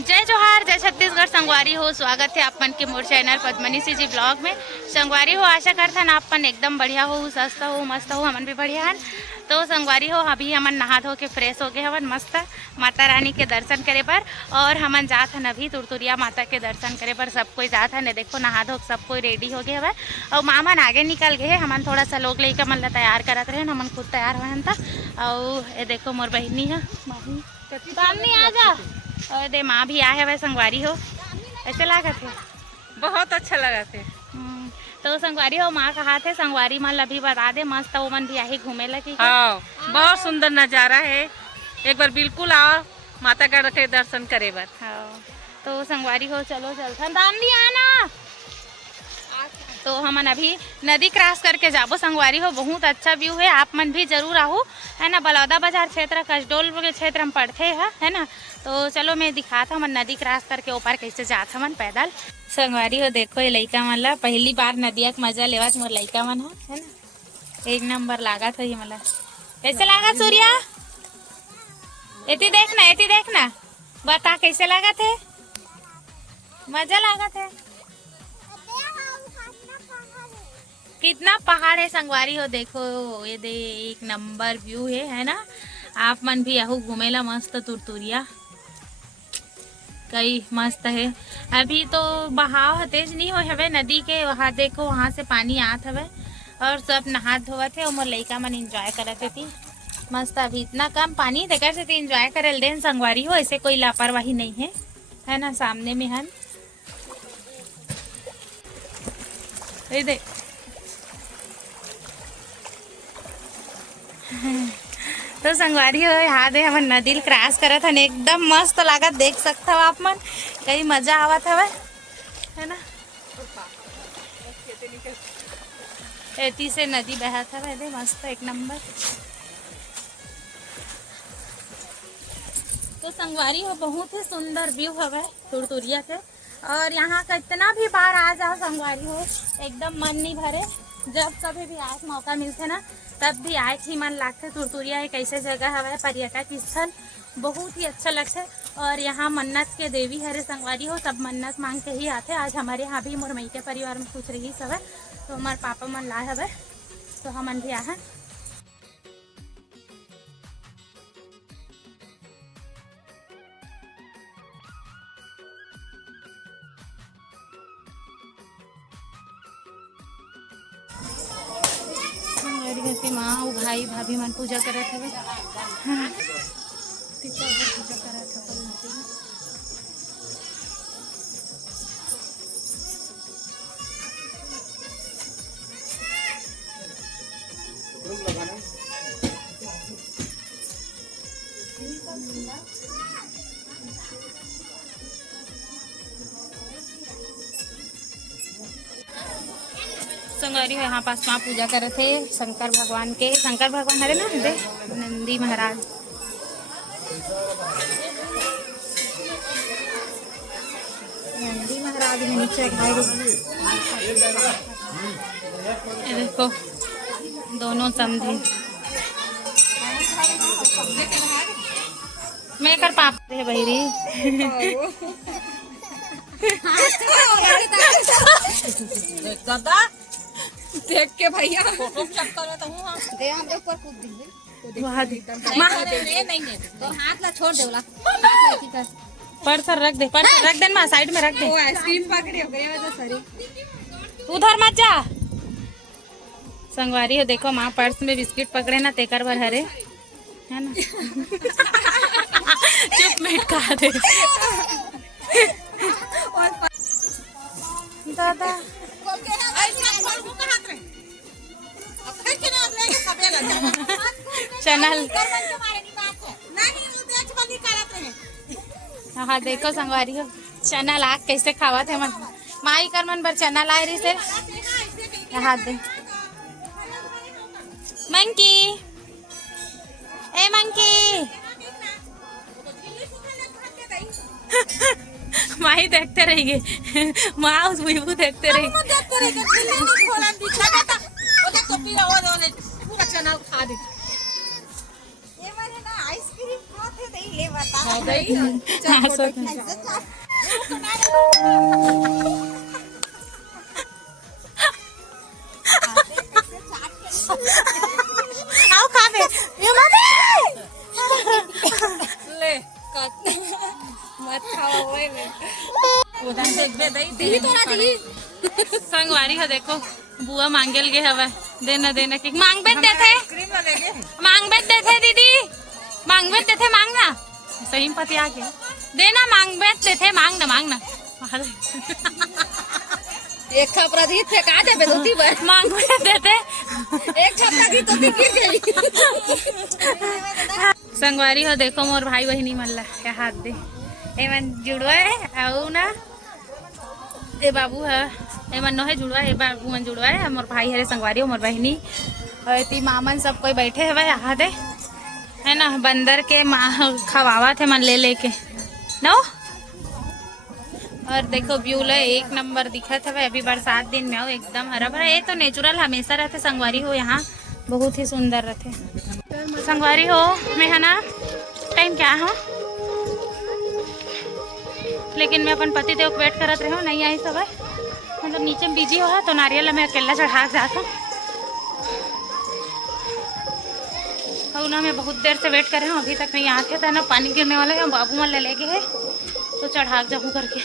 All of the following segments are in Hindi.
जय जोहार, जय छत्तीसगढ़। संगवारी हो, स्वागत है आपन के मोर चैनल पद्मनी सी जी ब्लॉग में। संगवारी हो, आशा करथन आपन एकदम बढ़िया हो, सस्ता हो, मस्त हो, हमन भी बढ़िया हन। तो संगवारी हो, अभी हमन नहा धो के फ्रेश हो गए हवन मस्त माता रानी के दर्शन करे पर। और हमन जात हन अभी तुरतुरिया माता के दर्शन करे पर। सब कोई जात हन, देखो नहा धो सब कोई रेडी हो गए हवे। और मामन आगे निकल गए, हमन थोड़ा सा लोग लेकर मन ला तैयार करत रहे, हमन खुद तैयार हुए था। और ये देखो मोर बहनी है, सामने आ जा। और दे माँ भी आए हुए संगवारी हो, ऐसे लागत है, बहुत अच्छा लगा थे। तो संगवारी हो माँ कहा थे संगवारी मन अभी बता दे मस्त वो मन भी आई घूमे लगी। हाँ, बहुत सुंदर नजारा है, एक बार बिल्कुल आओ माता गढ़ के दर्शन करे बर। हाँ तो संगवारी हो चलो चलता दामनी आना। तो हमन अभी नदी क्रॉस करके जाबो संगवारी हो, बहुत अच्छा व्यू है, आप मन भी जरूर आओ है ना। बलौदा बाजार क्षेत्र कसडोल के क्षेत्र में पड़ते है ना। तो चलो मैं दिखाता हूँ नदी क्रॉस करके ऊपर कैसे जात हमन पैदल। संगवारी हो देखो ये लइका मन ला पहली बार नदिया के मजा लेवत मोर लइका मन है ना। एक नंबर लागत है मला। कैसे लागत सूर्या? एती देखना बता कैसे लागत है? मजा लागत है। कितना पहाड़ है संगवारी हो, देखो ये दे एक नंबर व्यू है ना। आप मन भी आहू घूमेला मस्त तुरतुरिया कई मस्त है। अभी तो बहाव तेज नहीं हो हवे नदी के, वहाँ देखो वहाँ से पानी आत हवे और सब नहा धोवत है और मोर लइका मन एंजॉय करत थी मस्त। अभी इतना कम पानी देकर से एंजॉय करल देन संगवारी हो, ऐसे कोई लापरवाही नहीं है ना। सामने में हन देख तो संगवारी हो यहाँ दे हमन नदी क्रॉस करत हन, एकदम मस्त लागत, देख सकते हो आप मन कई मजा आवत हवे है ना। एती से नदी बहत हवे दे मस्त एक नंबर। तो संगवारी हो बहुत ही सुंदर व्यू हवे तुरतुरिया के। और यहाँ का इतना भी बार आ जाओ संगवारी हो एकदम मन नहीं भरे। जब कभी भी आए मौका मिलते ना तब भी आए ही मन लगते। तुरतुरिया एक ऐसे जगह हवे पर्यटक स्थल, बहुत ही अच्छा लगता है। और यहाँ मन्नत के देवी हरे संगवारी हो, सब मन्नत मांग के ही आते। आज हमारे यहाँ भी मोर मई के परिवार में कुछ रही सब है, तो हमारे पापा मन लाए हवे तो हमन भी आए। माँ भाई भाभी मन पूजा करत हवे, पूजा करत हवे। संगवारी हो यहाँ पास माँ पूजा करे थे शंकर भगवान के। शंकर भगवान हरे ना दे नंदी महाराज। नंदी महाराज में नीचे देखो दोनों समझे मैं कर पाप है बहिरी। देख के भैया फोटो चक्कर हूँ दे हम ऊपर कूद देंगे तो हाथ ला छोड़ देवला पर्स रख दे, पर्स रख दे माँ साइड में रख दे। आइसक्रीम पकड़े हो गए वजह सरी उधर मत जा संगवारी हो। देखो माँ पर्स में बिस्किट पकड़े ना तेकर भर हरे है ना। चुप मिट खा दे दादा। चैनल हाँ देखो संगवारी हो चैनल आग कैसे खावा थे मन माई कर मन बर चैनल आए रही से हाथ दे। मंकी ए मंकी माई देखते रहेंगे माँ उस विभू देखते रहेंगे। ले बता हो गई। हाँ, आओ खा दे ये ले मत खाओ ओए ले उधर देख बे दई दी तो ना दी संगवारी हो देखो बुआ मांगल के हवा देना देना कि मांग बेच देते क्रीम ना लेगे। मांग बेच देते दीदी मांग बेच देते मांगना सही में पति आ गया देना मांग बेच देते मांगना मांगना एक छपरा दी फेंका दे बेदोती पर मांग बेच देते एक छपरा दी तो गिर गई संगवारी हो देखो मोर भाई बहनी मन ला क्या हाथ दे ए मन जुड़वा है आऊ ना ए बाबू है ए मन नोहे जुड़वा है बाबू मन जुड़वा है मोर भाई हरे संगवारी हो मोर बहनी और ती मामन सब कोई बैठे है भाई हाथ है ना बंदर के खवावा थे मन ले लेके नो और देखो व्यू ला एक नंबर दिखत है अभी बरसात दिन में आओ एकदम हरा भरा ये तो नेचुरल हमेशा रहते संगवारी हो यहाँ बहुत ही सुंदर रहते संगवारी हो मैं है ना टाइम क्या हो लेकिन मैं अपन पति देव को वेट करत रही हूँ नहीं आई सब मतलब नीचे में बिजी हो तो नारियल मैं अकेला चढ़ा जाता और ना मैं बहुत देर से वेट कर रही हूँ अभी तक नहीं आते थे ना पानी गिरने वाला है बाबू मन ले लेके है तो चढ़ा जाऊँ करके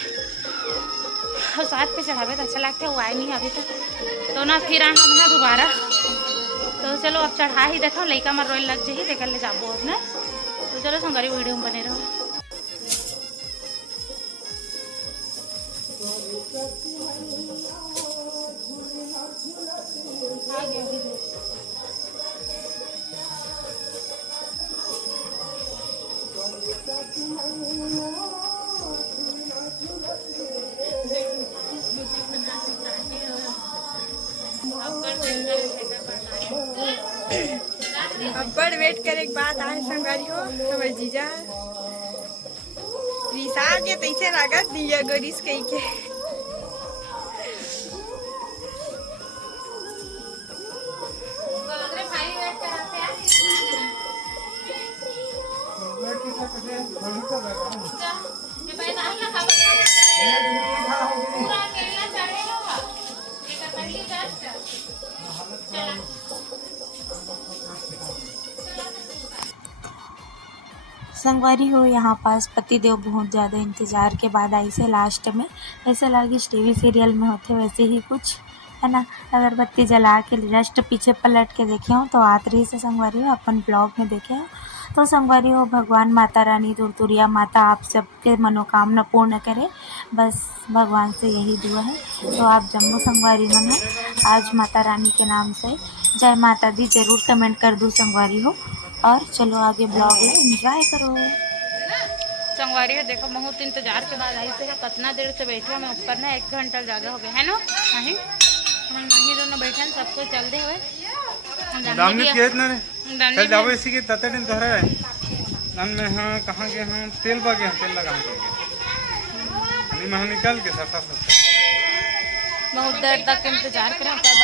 और साथ पे चढ़ावे तो अच्छा लगता है वो आए नहीं अभी तक तो ना फिर आए हम ना दोबारा तो चलो अब चढ़ा ही देखो लड़का मर रोल लग जाए देख ले जाबो अपने तो चलो संगवारी वीडियो में बने रहो अब्बड़ वेट करे के बाद आए संगवारी हो हमारे जीजा रिसा के तैसे लागत दिया गरिस कही के संगवारी हो यहाँ पास पति देव बहुत ज़्यादा इंतज़ार के बाद आई से लास्ट में ऐसे लगे टीवी सीरियल में होते वैसे ही कुछ है ना अगरबत्ती जला के जस्ट पीछे पलट के देखे हो तो आतरी से संगवारी हो अपन ब्लॉग में देखे हो तो संगवारी हो भगवान माता रानी तुरतुरिया माता आप सबके मनोकामना पूर्ण करे बस भगवान से यही दुआ है तो आप जम्मू संगवारी मन आज माता रानी के नाम से जय माता दी जरूर कमेंट कर दूँ संगवारी हो और चलो आगे ब्लॉग में एंजॉय करो संगवारी है देखो बहुत इंतजार के बाद आई से कितना देर से बैठे मैं ऊपर ना 1 घंटा ज़्यादा हो गया है ना नहीं हम नहीं दोनों बैठे सबको चल दे हुए चल जाओ इसी के तते दिन तोहरा नन में हाँ कहाँ के हाँ तेल पा गया तेल लगा के अभी मैं निकल के सस्ता बहुत देर तक इंतजार करें तब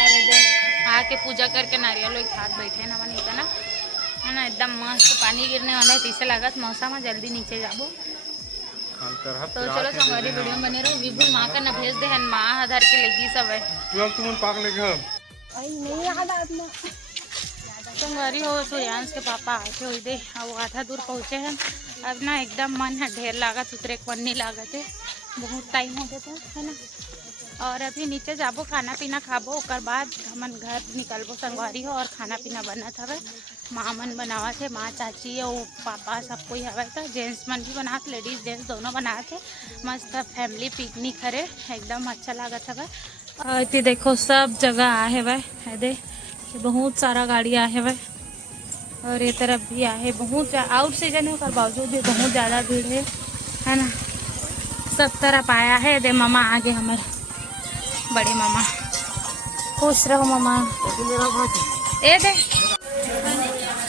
आके पूजा करके नारियल एक हाथ बैठे ना मन इतना है ना एकदम मस्त पानी गिरने वाला है तीसरे लागत मौसम में जल्दी नीचे जाबो तो चलो संगवारी वीडियो में बने रहो विभू माँ का न भेज दे हन माँ आधार के लगी सब है तू अब तुम पाक लेके संगवारी हो सूर्यांश के पापा आके हुई दे वो आधा दूर पहुँचे हैं अब ना एकदम मन है ढेर लागत उतरे मन नहीं लागत है बहुत टाइम हो गया है ना और अभी नीचे जाबो खाना पीना खाबो ओकर बाद हमन घर निकलबो संगवारी हो और खाना पीना बनत हवे माँ मन बनावत है माँ चाची और पापा सब कोई हवे था जेंट्स मन भी बनात लेडीज जेंट्स दोनों बनात है मस्त फैमिली पिकनिक हरे एकदम अच्छा लागत हवे और देखो सब जगह आए हुए है दे बहुत सारा गाड़ी आए हुए और ये तरफ भी आए बहुत आउट सीजन है पर बावजूद भी बहुत ज़्यादा भीड़ है ना सब तरफ आया है दे मामा आगे हमारे बड़े मामा खुश रहो मामा ए दे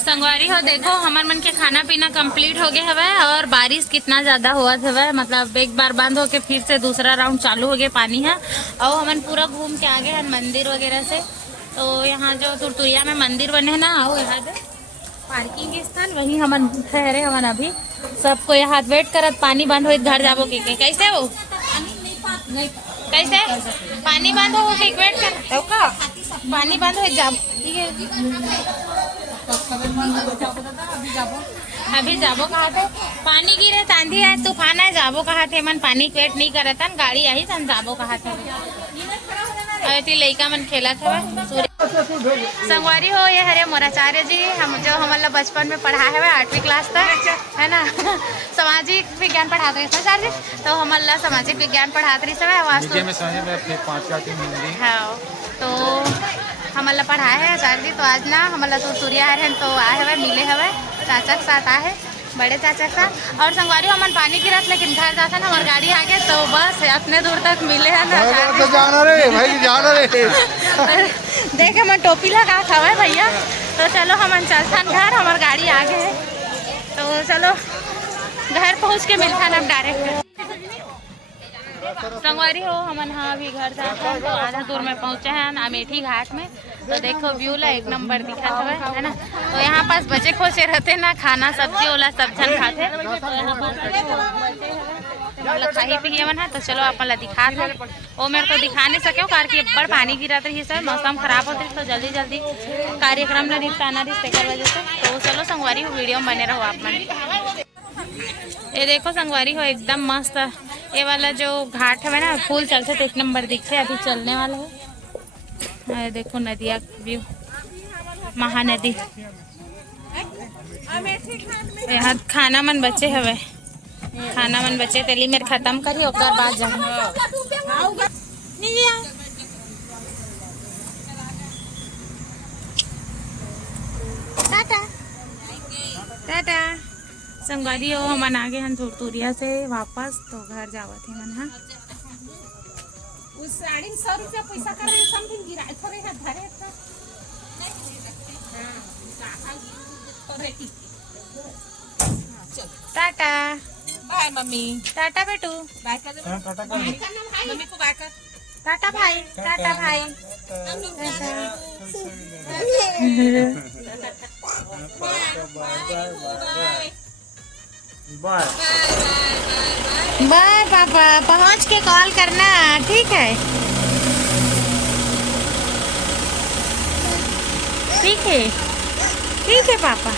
संगवारी हो देखो हमार मन के खाना पीना कंप्लीट हो गया हवे और बारिश कितना ज़्यादा हुआ हवे मतलब एक बार बंद होके फिर से दूसरा राउंड चालू हो गया पानी है और हमन पूरा घूम के आ गए हैं मंदिर वगैरह से तो यहाँ जो तुरतुरिया में मंदिर बने हैं ना आओ यहाँ दे पार्किंग स्थान वही हमन ठहरे हमन अभी सबको यहाँ वेट करत पानी बंद हो घर जाबो के कैसे हो कैसे पानी बंद हो के वेट कर तो का पानी बंद हो जाब ठीक है अभी जाबो कहा थे पानी गिरे आंधी है तूफान है जाबो कहा थे मन पानी वेट नहीं करत हन गाड़ी आई सन जाबो कहा थे अरे लइका मन खेलत हवे संगवारी हो ये हरे मोराचार्य जी हम जो हमला बचपन में पढ़ा है 8वीं क्लास तक है ना सामाजिक विज्ञान पढ़ाते रहे सर जी तो हमला सामाजिक विज्ञान पढ़ाते रही समय वास्तु में हाँ तो हमला पढ़ाए है सर जी तो आज ना हमला तो सूर्या है तो आए हवे मिले हवे चाचा के साथ आए बड़े चाचा के साथ और संगवारी हमन पानी गिरत लेकिन घर जाता ना हमारी गाड़ी आगे तो बस अपने दूर तक मिले है ना तो जाना रे भाई जाना रे देख हम टोपी लगा खवा भैया तो चलो हमन चलथन घर हमार गाड़ी आगे है तो चलो घर पहुंच के मिलथन अब डायरेक्ट संगवारी हो हमन हाँ अभी घर जाते तो आधा दूर में पहुंचे हैं अमेठी घाट में तो देखो व्यू ला एक नंबर दिखा हुआ है ना तो यहाँ पास बचे खोचे रहते ना खाना सब्जी वाला सब जन खाते तो यहाँ पर खाई पी मन है तो चलो अपन ला दिखा दो वो मेरे को दिखा नहीं सके कार की बड़ पानी गिरा रही सर मौसम खराब होते तो जल्दी जल्दी कार्यक्रम ला निपटाना रही तेकर वजह से तो चलो संगवारी हो वीडियो में बने रहो आप मन ये देखो संगवारी हो एकदम मस्त ये वाला जो घाट है ना फूल चलते तो एक नंबर दिखते अभी चलने वाला है देखो नदिया व्यू महानदी यहाँ खाना मन बचे हवे खाना मन बचे तेली मेरे खत्म करी ओकर बाद जा टाटा टाटा संगवारी हो हमन आगे हन तुरतुरिया से वापस तो घर जावत है मन हाँ उस 100 रुपया पैसा कर समथिंग गिराए थोड़े है धरे तो टाटा बाय मम्मी टाटा बेटू बाय कर मम्मी को बाय कर टाटा भाई टाटा भाई बाय बाय पापा पहुंच के कॉल करना ठीक है ठीक है पापा